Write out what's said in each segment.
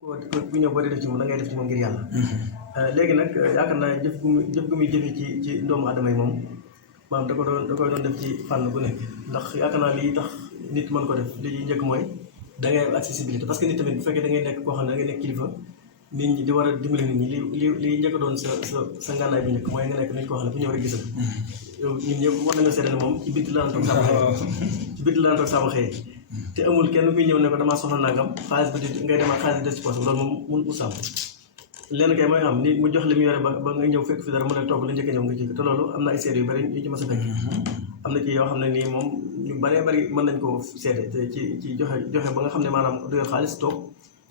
ku ñëw boo dee def ci moom da ngay def ci moom ngir yàlla. léegi nag yaakaar naa jëf gu muy jëfe ci doomu aadama yi moom maanaam da koy doon def ci fànn bu nekk ndax yaakaar naa lii tax nit mën ko def li njëkk mooy da ngay am accessibilité parce que nit tamit bu fekkee da ngay nekk koo xam ne da ngay nekk kilifa nit ñi di war a dimbali nit ñi li njëkk doon sa ngànnaay bi njëkk mooy nga nekk nit koo xam ne bu ñëw rek gisal yow ñun ñëpp war nañoo seede ne moom ci bitti la toog saa ba xëyee te amul kenn kuy ñëw ne ko damaa soxla nangam xaalis bi ngay demaat xaalis bi des ci poche loolu moom mun usam lenn kay mooy xam ni mu jox li mu yore ba nga ñëw fekk fi dara mu ne togg lu njëkk ñëw nga jëkk te loolu am na ay seede yu bëri yu ci mës a fekk am na ci yoo xam ne nii moom ñu bëree bëri mën nañ koo seede te ci joxe ba nga xam ne maanaam du yor xaalis toog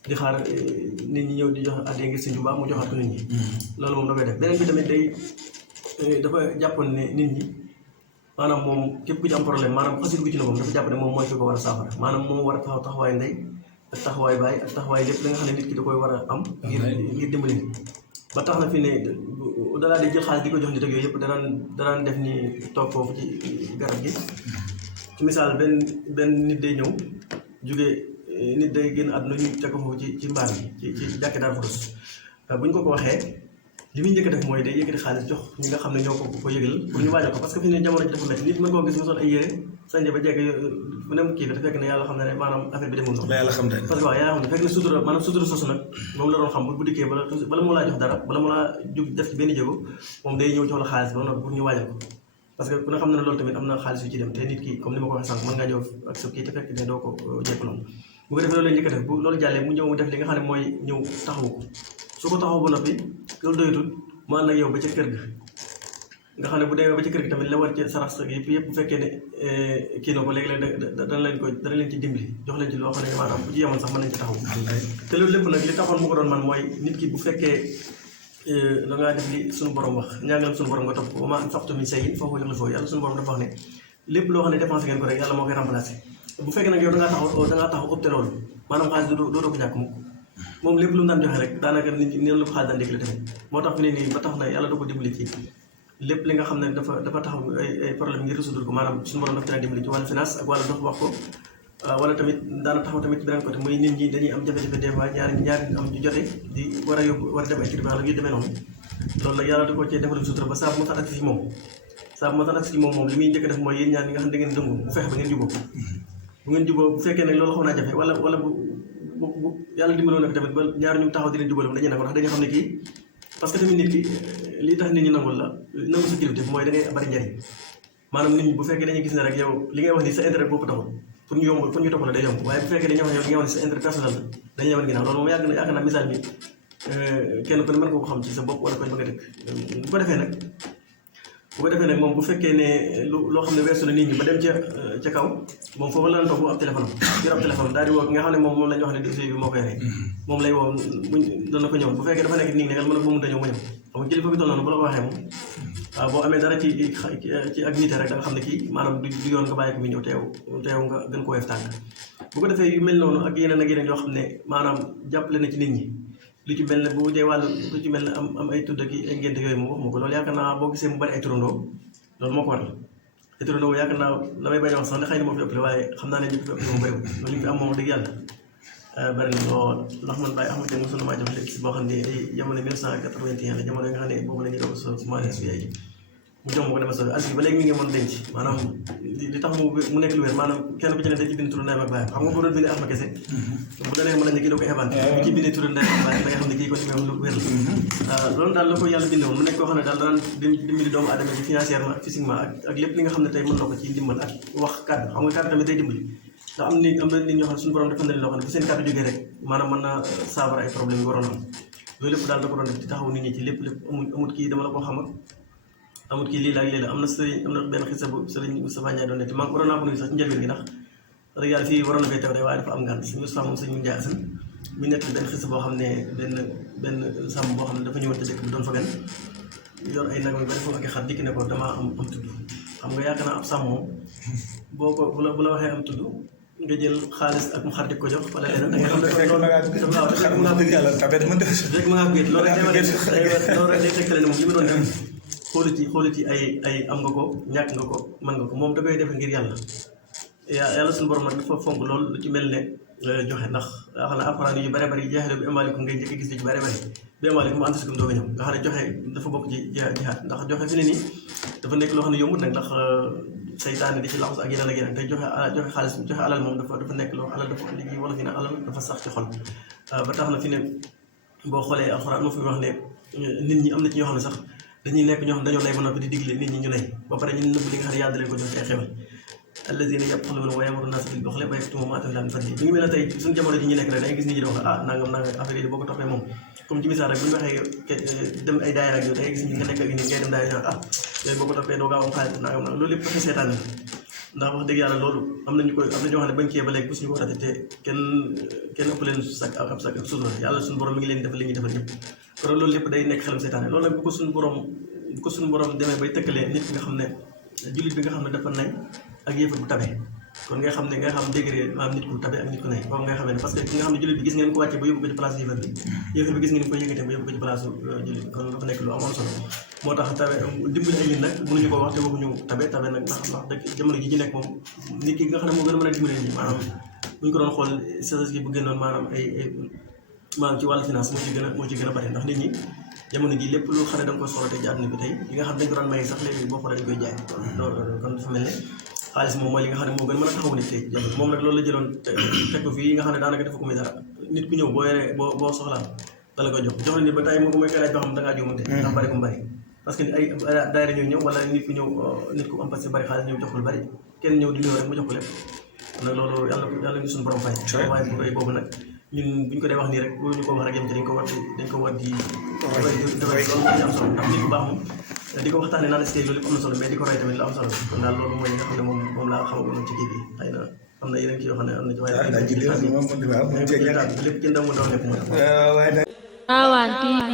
di xaar nit ñi ñëw di joxe addee ngir Sëñ Tuubaa mu joxaat ko nit ñi loolu moom da koy def beneen bi tamit dafa jàppoon ne nit ñi maanaam moom képp ku ci am problème maanaam xasit gu ci ne moom dafa jàpp ne moom mooy fi ko war a saafara maanaam moom war a taxaw taxawaay ndey ak taxawaay baay ak taxawaay lépp li nga xam ne nit ki da koy war a am ngir dimbali nit ba tax na fi ne dalaa di jël xaalis di ko jox nit ak yooyu yëpp danaan def ni toog foofu ci garab gi ci misaal benn nit day ñëw jógee nit day génn àdduna ñu teg ko foofu ci mbaar bi ci jàkki Daaru Xudoos bu ñu ko waxee li muy njëkk def mooy day yëkkati xaalis jox ñi nga xam ne ñoo ko yëgal pour ñu waajal ko parce que fi ne jamono ji dafa métti nit mën koo gis mu sol ay yére sañse ba jekk mu ne kii dafa fekk ne yàlla xam ne maanaam affaire bi demul noonu parce que waaw yàlla xam ne fekk ne sutura maanaam sutura sosu nag moom la doon xam bu dikkee bala moo laa jox dara bala moo laa jug def ci benn jéego moom day ñëw jox la xaalis ba noonu pour ñu waajal ko parce que ku ne xam ne loolu tamit am na xaalis yu ci dem te nit ki comme ni ma ko waxee sànq mën ngaa ñëw ak sa kii te fekk ne doo ko jekk loolu bu ko defee loolu la njëkk a def bu loolu jàllee mu ñëw mu def li nga xam ne mooy ñëw taxawu ko su ko taxaw ba noppi loolu doyatul mu ànd ak yow ba ca kër ga nga xam ne bu demee ba ca kër gi tamit la war ci sarax yëpp bu fekkee ne kii na ko léegi-léeg dana leen ci dimbali jox leen ci loo xam ne maanaam bu ci yemoon sax mën nañ ci taxaw te loolu lépp nag li taxoon mu ko doon man mooy nit ki bu fekkee da ngaa def li suñu borom wax ñaangalam suñu borom nga topp ko ma anfaqtum min shay'in fa huwa yukhlifuhu yàlla suñu borom dafa wax ne lépp loo xam ne dépensé ngeen ko rek yàlla moo koy remplacé bu fekkee nag yow da ngaa taxaw opté loolu maanaam xaalis doo ko ñàkk mukk moom lépp lu mu daan joxe rek daanaka nit ñi noonu la ko xaalis daan dégg la tamit moo tax fi ne nii ba tax na yàlla da ko dimbali ci lépp li nga xam ne dafa taxaw ay problème ngir résoudre ko maanaam suñu borom dafa daan dimbali ci wàllu finance ak wàllu dox wax ko wala tamit daana taxaw tamit ci beneen côté muy nit ñi dañuy am jafe-jafe des fois ñaari am ñu jote di war a dem ay tribunal ak yu demee noonu loolu nag yàlla da ko cee defal sutura ba saa bu ma tax si moom moom li muy njëkk def mooy yéen ñaar ñi nga xam ne da ngeen dëngu mu fexe ba ngeen jubóo bu ngeen jubóo bu fekkee nag loolu xaw naa jafe wala bu yàlla dimbaloo nag tamit ba ñaar ñu taxaw di leen jubóo dañuy nangu ndax dañuy xam ne kii parce que tamit nit ki lii tax nit ñi nangul la nangu sa kilifteef mooy da ngay bari njariñ maanaam nit ñi bu fekkee dañuy gis ne rek yow li ngay wax ni sa intérêt bopp taxul pour ñu topp la day yomb waaye bu fekkee dañuy wax yow li ngay wax ni sa intérêt personnel la dañuy ñëwoon ginnaaw loolu moom yaakaar naa misaal bi kenn ku ne mën nga ko xam ci sa bopp wala koñ ba nga dëkk bu ko defee nag moom bu fekkee ne loo xam ne weesu na nit ñi ba dem ca kaw moom foofu la leen toog bu ab téléphone yor ab téléphone daal di woo ki nga xam ne moom lañu wax ne dossier bi moo koy rey moom lay woo dana ko ñëw bu fekkee dafa nekk nii negal mën a ko mënta ñëw ma ñëw xam nga kilifa bi toll noonu bu la ko waxee moom waaw boo amee dara ci ak nité rek da nga xam ne kii maanaam du yoon nga bàyyi ko mi ñëw teew nga gën ko weef tànk bu ko defee yu mel noonu ak yeneen yoo xam ne maanaam jàppale na ci nit ñi lu ci mel ne bu dee wàllu lu ci mel ne am ay tudd ak ay ngénte yooyu moom wax ma ko loolu yaakaar naa boo gisee mu bari ay turandoo loolu moo ko waral ay turandoo yaakaar naa damay bañ a wax sax ne xëy na moo fi ëppale waaye xam naa ne ñu fi ëppale moom bëriwul loolu ñu fi am moom dëgg yàlla bari na lool ndax man bàyyi xamante ne mosul maa jox léegi si boo xam ne ay jamono 1981 la jamono yi nga xam ne boobu la ñuy doon so mois su yaay mu jox ma ko dama so alsi ba léegi mi ngi moon denc maanaam li tax mu nekk lu wér maanaam kenn ku ci ne da ci bind turu ndeyam ak baayam xam nga ko doon bindee Axma kese bu da leen mën nañ ne kii doo ko inventé bu ci bindee turu ndeyam ak baayam da nga xam ne kii kon lu wér la loolu daal la ko yàlla bindewoon mu nekk koo xam ne daal daan dimbali doomu aadama ci financièrement ak physiquement ak lépp li nga xam ne tey mën na ko ci ndimbal ak wax kàddu xam nga kàddu tamit day dimbali ndax am na nit ñoo xam ne suñu borom dafa na leen loo xam ne bu seen kàddu jógee rek maanaam mën naa saafara ay problème yi waroon am loolu lépp daal da ko doon def di taxaw nit ñi ci lépp amut kii dama la ko xam ak amut kii lii la ak lii la am na benn xisa bu sëriñ Moustapha Ndiaye doon nekk maa waroon naa ko nuyu sax ci njëlbeen gi ndax rek yàlla fii waroon na fay teew de waaye dafa am ngànt suñu Moustapha moom sëñ Ndiaye Assane mu nekk benn xisa boo xam ne benn sàmm boo xam ne dafa ñëwoon te dëkk bi doon fa gan yor ay nag yu bari foofu ak xar dikk ne ko damaa am tudd xam nga yaakaar naa ab sàmm moom boo ko bu la waxee am tudd nga jël xaalis ak mu xar di ko jox wala leneen da nga xam ne loolu rek day tegtale ne moom li mu doon def xoolu ci ay am nga ko ñàkk nga ko mën nga ko moom da koy def ngir yàlla suñu borom nag dafa fonk lool lu ci mel ne joxe ndax xam ne alxuraan yu bare bari jeexale bi amalikum ngay njëkk gis li ci bare bari bi amalikum anfusikum doog a ñëw nga xam ne joxe dafa bokk ci jihaad ndax joxe fi ne nii dafa nekk loo xam ne yombut nag ndax saytaane di ci laxus ak yeneen ak yeneen te joxe xaalis joxe alal moom dafa nekk loo alal dafa liggéey wala fi ne alal dafa sax ci xol ba tax na fi ne boo xoolee alxuraan moo fi wax ne nit ñi am na ci ñoo xam ne sax dañuy nekk ñoo xam ne dañoo lay ba noppi di digle nit ñi ñu nay ba pare ñu nëbb li nga xam ne yàlla da leen ko jox ci ay xewal alladina yabxaluuna wa ya'muruna naasa bil buxli wa yaktumuna maa aataahum llaahu min fadlihi mi ngi mel ne tey suñu jamono ji ñu nekk rek da ngay gis nit ñi di wax nangam affaire yi boo ko toppee moom comme ci misaal rek bu ñu waxee dem ay daayira ak yow da ngay gis ñi nga nekk ak nit ngay dem daayira yooyu boo ko toppee doo gaaw am xaalis nangam loolu lépp fexe seetaan ndax wax dëgg yàlla loolu am na ñoo xam ne bañ kee ba léegi bu suñu ko rate te kenn ëpp leen ab sutura yàlla suñu borom mi ngi leen defal li ñuy defal ñëpp kon loolu lépp day nekk xelam seetaane loolu nag bu ko suñu borom demee bay tëkkalee nit ki nga xam ne jullit bi nga xam ne dafa nay ak yéefar bu tabe kon nga xam degré maanaam nit ku tabe ak nit ku nay boobu nga xam ne parce que ki nga xam ne jullit bi gis ngeen ko wàcce ba yóbbu ko ci place yéefar bi gis ngeen ko yëkkatee ba yóbbu ko ci place jullit bi kon dafa nekk lu am solo moo tax tabe dimbali ay nit nag mënuñu ko wax te waxuñu tabe nag ndax dëgg jamono ji ñu nekk moom nit ki nga xam ne moo gën a mën a dimbali ñi maanaam bu ñu ko doon xool statistiques bu génnoon maanaam maanaam ci wàllu finance moo ci gën a bari ndax nit ñi jamono ji lépp lu xam ne da nga koy soxla tey ci àdduna bi tey li nga xam ne dañ ko daan maye sax léegi boo xoolee dañ koy jaay kon dafa mel ne xaalis moom mooy li nga xam ne moo gën mën a taxawu nit tey moom nag loolu la jëloon teg ko fii nga xam ne daanaka dafa ko muy dara nit ku ñëw boo yoree boo soxlaa da la koy jox la nit ba tey moo ko mooy koy laaj boo xam ne da ngaa juumante ndax bari ko mu bari parce que ay daayira ñëw wala nit ku ñëw nit ku am parce que bari xaalis ñëw jox ko lu bari kenn ñëw di ñëw rek mu jox ko lépp nag loolu yàlla ñu suñu borom fay waaye bu koy boobu nag ñun bu ñu ko dee wax nii rek bu ñu ko wax rek yem ci dañ ko war di loolu mooy am solo ndax nit ku baax moom di ko waxtaanee naan si loolu lépp am na solo mais di ko roy tamit la am solo kon daal loolu mooy li nga xam ne moom laa xamagoon ci kii bi xëy na am na yeneen kii yoo xam ne am na ci waaye lépp kenn daw mu doon nekk moo tax